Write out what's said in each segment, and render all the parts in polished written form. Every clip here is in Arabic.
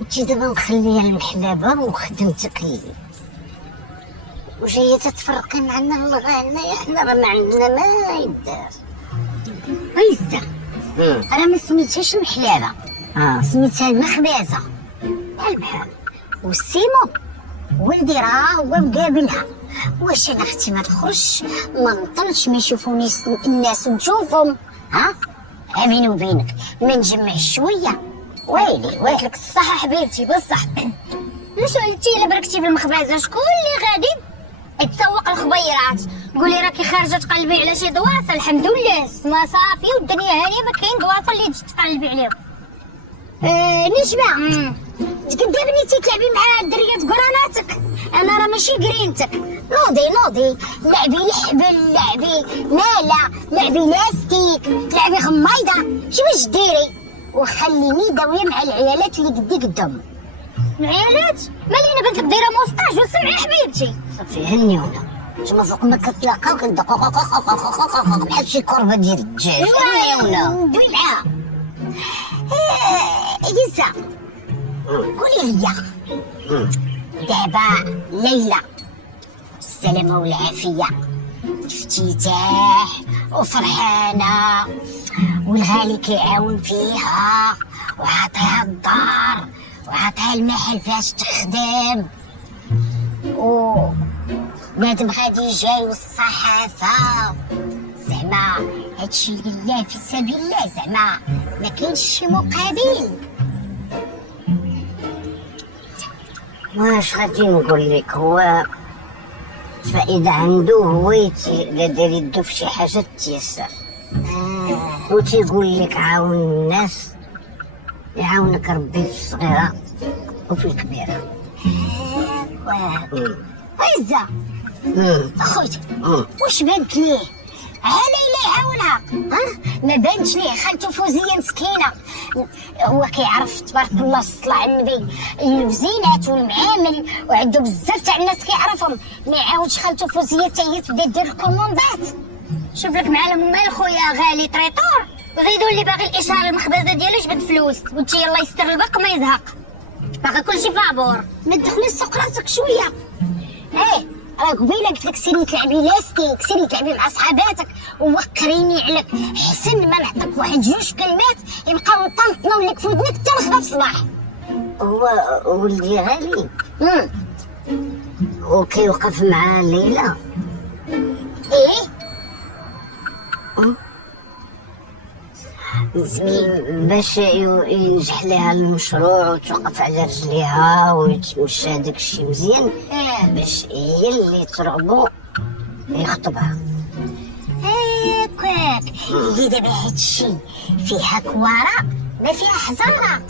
انتي دابا مخليه المحلابه وخدمتك لي وجايه تتفرقي معنا الغنى، حنا راه ما عندنا ما يدار. ويزا راه ما سميتهاش المحلابه، سميتها المخبازه بحال والسيمو ولدي راه هو مقابلها. واش انا اختي ما نخرجش ما نطلش ما يشوفوني الناس ونشوفهم؟ بيني وبينك ما نجمعش شويه. ويلي لك الصحه حبيبتي بصح. شنو قلتي الا بركتي في المخبازه شكون اللي غادي تسوق الخبيرات؟ قولي راكي خارجه تقلبي على شي دواصه. الحمد لله السما صافيه والدنيا هانيه، ما كاين دواصه اللي تجي تقلبي عليهم. نجمه تقدمني تلعبي مع الدريات قراناتك، انا راه ماشي قرينتك. نوضي لعبي الحبل، لعبي ماله، لعبي لاستيك، لعبي غمايضه، واش ديري وخليني داويه مع العيالات اللي قدي قدام. العيالات مالينا بنتك دايره موسطاج وسمعي حبيبتي. صافي هنيونا نتوما فوق ما كتلاقاو كندقوا بحال شي كربه ديال الدجاج. هنيونا دوي معاها. يزا قولي لي دابا ليلى السلامه والعافيه افتتاح وفرحانه والغالي كيعاون فيها وعطيها الدار وعطيها المحل فاش تخدم وبنادم غادي جاي والصحافه. زعما هادشي لله في سبيل الله، زعما ما كاينش شي مقابل. واش غادي نقول لك، هو فإذا عنده هو إلا دار يدو في شي حاجة تيسر وتيقول لك عاون الناس يعاونك ربي في الصغيرة وفي الكبيرة. ويزا اخويا واش بانت ليه ليلى يعاونها؟ ما بانتش ليه خالته فوزيه مسكينه، هو كيعرف تبارك الله الصلاة على النبي الوزينات والمعامل وعنده بزاف تاع الناس كيعرفهم، ما يعاونش خالته فوزيه حتى هي تبدا دير الكوموندات. شوف لك معلم مال خويا غالي طريطور وزيدوا اللي باغي الاشاره المخبزه ديالو جبد فلوس وانت يلا يستر الباك وما يزهق، باغي كلشي فابور. ما تدخليش سوق راسك شويه. راه قبيله قلت لك سيري تلعبي لاستيك، سيري تلعبي مع صحاباتك ووقريني عليك حسن ما نعطيك واحد جوج كلمات يبقاو يطنطنوا لك في ودنك حتى لخدا الصباح. هو ولدي غالي وكيوقف مع ليلى. زمين باش ينجح لها المشروع وتوقف على رجليها ويتمشى هذاك الشيء مزيان، باش هي اللي ترغبو يخطبها. هاكاك اللي دابا هادشي فيها كوارا ما فيها حزاره.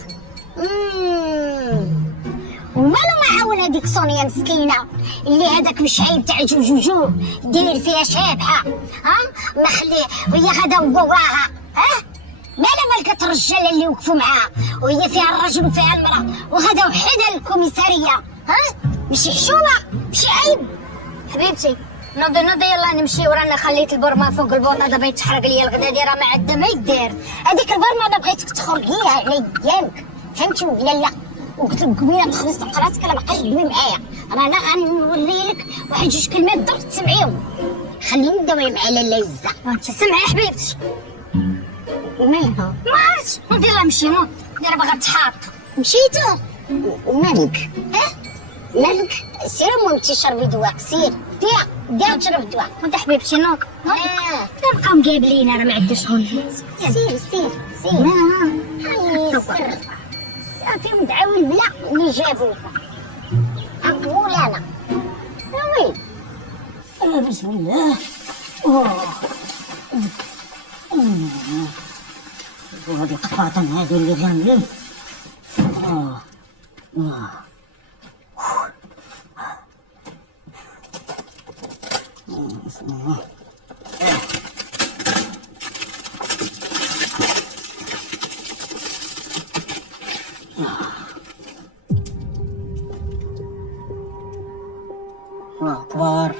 ومالو معاون هذيك سونيا مسكينه اللي هذاك مشعيب تاع جوجوجو داير فيها شابحه، ما خليه وهي غدا وراها. مالا مالكة الرجاله اللي وقفوا معاها وهي فيها الرجل وفيها المراه وغدا وحده للكوميساريه. ماشي حشومه ماشي عيب. حبيبتي نوضي يلا نمشي ورانا خليت البرمه فوق البوطه دابا يتحرق ليا الغدا دي راه ما عندها ما يدير. هذيك البرمه انا بغيتك تخرجيها على يديك فهمتي ولا لا؟ وقلت لك قبيله تخلص قراتك انا بقاش تدوي معايا، رانا غنولي لك واحد جوج كلمات درت تسمعيهم. خليني ندوي مع لاله يزا. وانت سمعي حبيبتي ومالها؟ ما عرفتش. نوضي يلا نمشي نوض دابا باغا تحاط. مشيتو مالك؟ مالك؟ سير المهم تشربي دواك، سير ديا تشرب الدواء. وانت حبيبتي نوض نبقاو مقابلين راه ما عندي شغل. سير صافي مدعوي البلا اللي جابوك نقول انا. وين بسم الله. وهذه القفاطن هذه اللي غاملين. بسم الله. الله أكبر.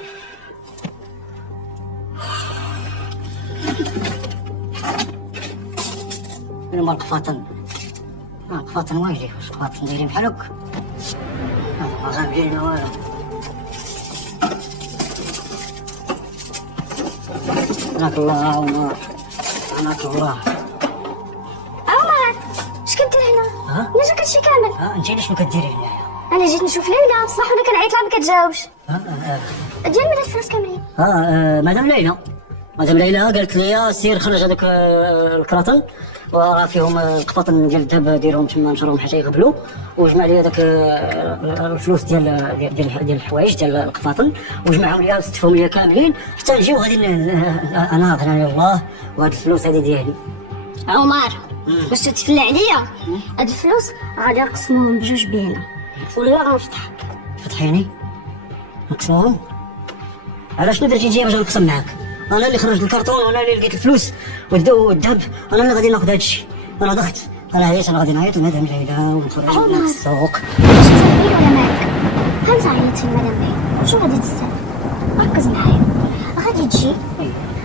من القفاطن القفاطن واجدي واش القفاطن دايرين بحال هكا ما غابين والو. عناك الله عمر عناك الله. عمر اش كدير هنا؟ ما جاك هادشي كامل؟ انت علاش ما كديري هنايا؟ انا جيت نشوف ليلى بصح وانا كنعيط لها ما كتجاوبش. ديال مين هاد الفلوس كاملين؟ مدام ليلى. مدام ليلى قالت لي سير خرج هذاك الكراطن وراه فيهم القفاطن ديال الذهب ديرهم تما نشرهم حتى يغبلوا، وجمع لي هذاك الفلوس ديال الحوايج ديال القفاطن وجمعهم لي واستفهم لي كاملين حتى نجي وغادي انا غنى الله وهاد الفلوس هذه ديالي. عمر باش تتفلى عليا هاد الفلوس غادي نقسموهم بجوج بينا ولا غنفضحك. فتحيني نقسموهم؟ علاش ما درتي انت باش نقسم معاك؟ انا اللي خرجت الكرتون وانا اللي لقيت الفلوس والذهب، انا اللي غادي ناخذ هادشي. انا ضغط انا عييت، انا غادي نعيط لمدام ليلى ونخرج من السوق. واش تسالني ولا مالك؟ هانت عيطتي لمدام ليلى شنو غادي تستافد؟ ركز معايا، غادي تجي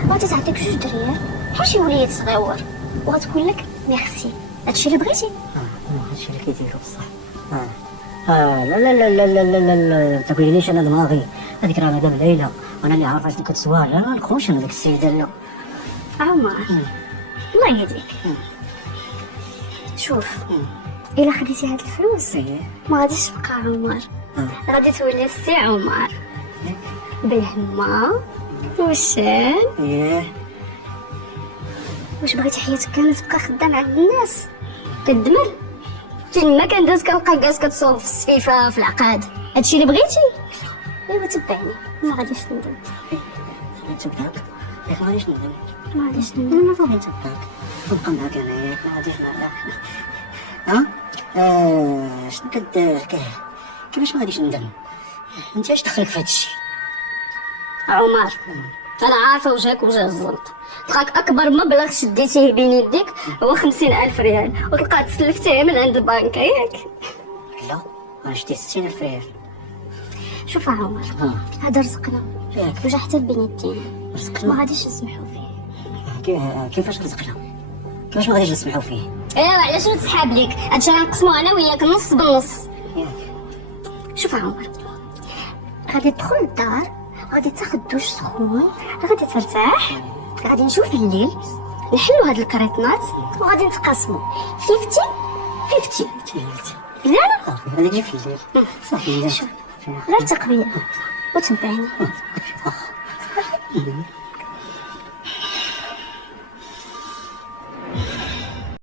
غادي تعطيك جوج دريال بحال شي وليد صغيور وغتقول لك ميرسي. هادشي اللي بغيتي؟ هادشي اللي كيديروا بصح. لا لا لا لا لا لا لا تقوليليش انا دماغي هذيك راه مدام ليلى وانا اللي عارفه شنو كتسوى. لا ما نخونش انا ديك السيده. لا عمر الله يهديك. شوف الا خديتي هاد الفلوس ما غاديش تبقى عمر، غادي تولي السي عمر بالهمه والشان. واش بغيتي حياتك كامله تبقى خدام عند الناس كدمر؟ فين ما كندوز كنلقى كاس كتصوب في السفيفه في العقاد. هادشي اللي بغيتي؟ ايوا تبعني ما غاديش ندم. نتبعك ياك ما غاديش ندم. ما غاديش ندم. انا ما نتبعك نبقى معاك انا ياك ما غاديش ندم. شنو كدير كيفاش ما غاديش ندم؟ انت اش دخلك في هادشي؟ عمر انا عارفه وجهك وجه الزلط. لقاك اكبر مبلغ شديتيه بين يديك هو 50,000 ريال وتلقى تسلفتيه من عند البنك ياك؟ لا انا شديت 60,000 ريال. شوف عمر هذا رزقنا وجا حتى بين يدينا رزقنا ما غاديش نسمحوا فيه. كيفاش رزقنا؟ كيفاش ما غاديش نسمحوا فيه؟ ايوا علاش نسحاب ليك؟ هادشي غنقسمو انا وياك نص بالنص. شوف عمر غادي تدخل للدار غادي تاخذ دوش سخون غادي ترتاح غادي نشوف الليل نحلو هاد الكريطنات وغادي نتقاسمو 50-50. لا غادي نجي في الليل صافي. غير تقبيله وتبعني.